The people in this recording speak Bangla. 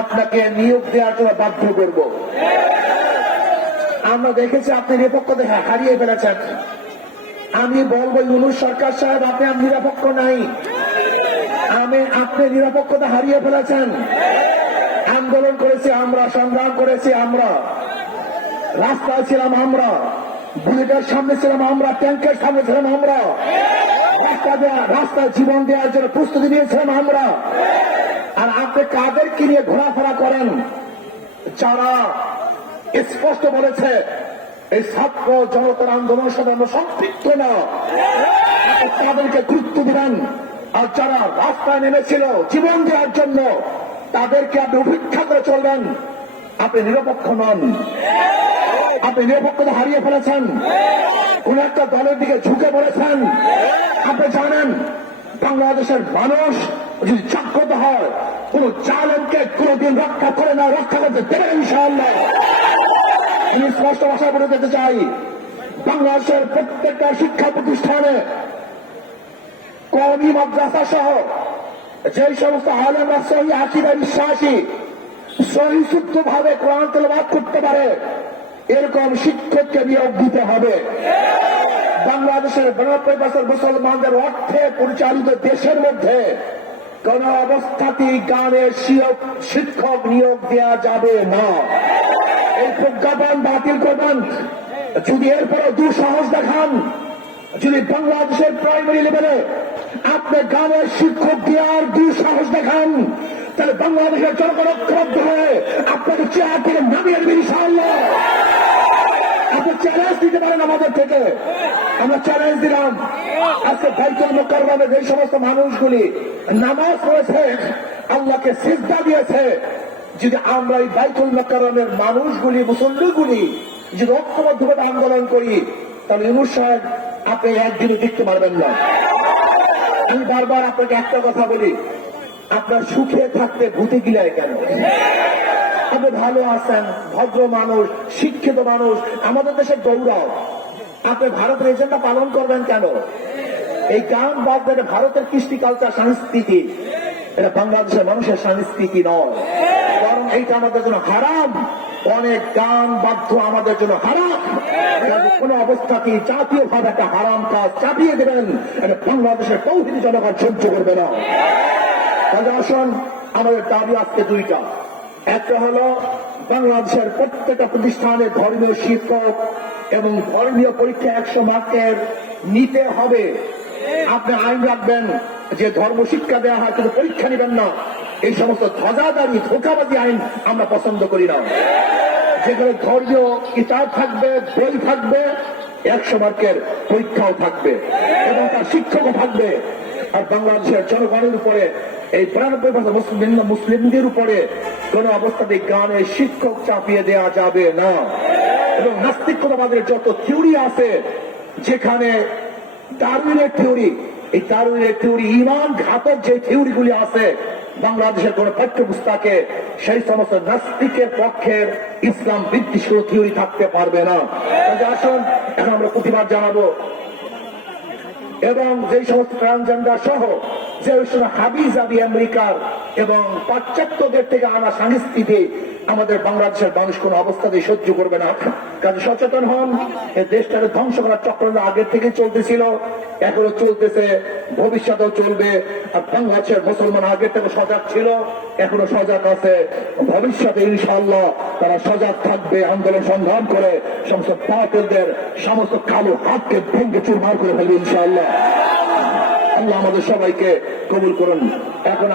আপনাকে নিয়োগ দেওয়ার জন্য বাধ্য করব। আমরা দেখেছি আপনি নিরপেক্ষ হারিয়ে ফেলেছেন। আমি বলবো ইউনূস সরকার সাহেব, আপনি নিরপেক্ষ নাই। আপনি নিরপেক্ষতা হারিয়ে ফেলেছেন। আন্দোলন করেছি আমরা, সংগ্রাম করেছি আমরা, রাস্তায় ছিলাম আমরা, বুলেটের সামনে ছিলাম আমরা, ট্যাঙ্কের সামনে ছিলাম আমরা, রাস্তায় জীবন দেওয়ার জন্য প্রস্তুতি নিয়েছিলাম আমরা। আর আপনি কাদেরকে নিয়ে ঘোরাফেরা করেন যারা স্পষ্ট বলেছে এই ছাত্র জনতার আন্দোলনের সাথে আমরা সম্পৃক্ত না, তাদেরকে গুরুত্ব দিবেন। আর যারা রাস্তায় নেমেছিল জীবন দেওয়ার জন্য তাদেরকে আপনি উপেক্ষা করে চলবেন। আপনি নিরপেক্ষ নন, আপনি নিরপেক্ষতা হারিয়ে ফেলেছেন, কোন একটা দলের দিকে ঝুঁকে পড়েছেন। আপনি জানেন বাংলাদেশের মানুষ যদি জাগ্রত হয় কোন জালেমকে কোনদিন রক্ষা করে না, রক্ষা করতে দেবে ইনশাআল্লাহ। আমি স্পষ্ট ভাষায় বলে দিতে চাই, বাংলাদেশের প্রত্যেকটা শিক্ষা প্রতিষ্ঠানে কওমি মাদ্রাসা সহ যে সমস্ত আলেমরা সহি আকীদা বিশ্বাসী, সহি শুদ্ধ ভাবে কোরআন তেলাওয়াত করতে পারে এরকম শিক্ষককে নিয়োগ দিতে হবে। বাংলাদেশের 92% মুসলমানদের অর্থে পরিচালিত দেশের মধ্যে কোন অবস্থাতেই গানের শিক্ষক নিয়োগ দেওয়া যাবে না। এই প্রজ্ঞাপন বাতিল করবেন। যদি এরপরে দুঃসাহস দেখান, যদি বাংলাদেশের প্রাইমারি লেভেলে আপনি গানের শিক্ষক দেওয়ার দুঃসাহস দেখান, তাহলে বাংলাদেশের জনগণ ঐক্যবদ্ধ হয়ে আপনাকে চেয়ার থেকে নামিয়ে দেবেন ইনশাআল্লাহ। আপনি চ্যালেঞ্জ দিতে পারেন আমাদের থেকে, আমরা চ্যালেঞ্জ দিলাম। আজকে বাইতুল মুকাররমে যে সমস্ত মানুষগুলি নামাজ পড়েছে, আল্লাহকে সিজদা দিয়েছে, যদি আমরা এই বাইতুল মুকাররমের মানুষগুলি, মুসল্লিগুলি যদি ঐক্যবদ্ধভাবে আন্দোলন করি, তাহলে ইউনূস সাহেব আপনি একদিনও দেখতে পারবেন না। আমি বারবার আপনাকে একটা কথা বলি, আপনার সুখে থাকতে ভূতে গিলায় কেন? আপনি ভালো আছেন, ভদ্র মানুষ, শিক্ষিত মানুষ, আমাদের দেশের গৌরব, আপনি ভারতের এজেন্ডা পালন করবেন কেন? এই গান বাদ ভারতের কৃষ্টি কালচার সংস্কৃতি, এটা বাংলাদেশের মানুষের সংস্কৃতি নয়, বরং এইটা আমাদের জন্য হারাম। অনেক গান বাদ্য আমাদের জন্য হারাম। কোন অবস্থাতেই জাতীয় ভাবে একটা হারাম কাজ চাপিয়ে দেবেন, এটা বাংলাদেশের তৌহিদি জনগণ সহ্য করবে না। তাহলে আসুন, আমাদের দাবি আজকে দুইটা। একটা হলো বাংলাদেশের প্রত্যেকটা প্রতিষ্ঠানে ধর্মীয় শিক্ষক এবং ধর্মীয় পরীক্ষা 100 মার্কের নিতে হবে। আপনি আইন রাখবেন যে ধর্ম শিক্ষা দেওয়া হয় কিন্তু পরীক্ষা নেবেন না। এই সমস্ত ধ্বজাদারি ধোঁকাবাজি আইন আমরা পছন্দ করি না। যেখানে ধর্মীয় কিতাব থাকবে, বই থাকবে, 100 মার্কের পরীক্ষাও থাকবে এবং তার শিক্ষকও থাকবে। আর বাংলাদেশের জনগণের উপরে এই 92% মুসলিমদের উপরে কোন অবস্থাতে গানের শিক্ষক চাপিয়ে দেওয়া যাবে না। এবং নাস্তিকতাবাদের যত থিওরি আছে, যেখানে ডারউইনের থিওরি, এই ডারউইনের থিওরি, ঈমান ঘাতক যে থিওরিগুলি আছে বাংলাদেশের কোন পাঠ্যপুস্তকে, সেই সমস্ত নাস্তিকের পক্ষের ইসলাম বিদ্বেষী থিওরি থাকতে পারবে না। আসুন, এখন আমরা প্রতিবাদ জানাবো। এবং যে সমস্ত ট্রান্সজেন্ডার সহ যে হাবিজাবি আমেরিকার এবং পাশ্চাত্যদের থেকে আনা সংস্কৃতি আমাদের বাংলাদেশের মানুষ কোন অবস্থাতেই সহ্য করবে না। কাজে সচেতন হন। এই দেশটাকে ধ্বংস করার চক্রান্ত আগের থেকে চলতেছিল, এখনো চলতেছে, ভবিষ্যতেও চলবে। আর বাংলাদেশের মুসলমান আগের থেকে সজাগ ছিল, এখনো সজাগ আছে, ভবিষ্যতে ইনশাআল্লাহ তারা সজাগ থাকবে। আন্দোলন সংগ্রাম করে সমস্ত বাতিলদের সমস্ত কালো হাতকে ভেঙে চুরমার করে ফেলবে ইনশাআল্লাহ। আল্লাহ আমাদের সবাইকে কবুল করুন। এখন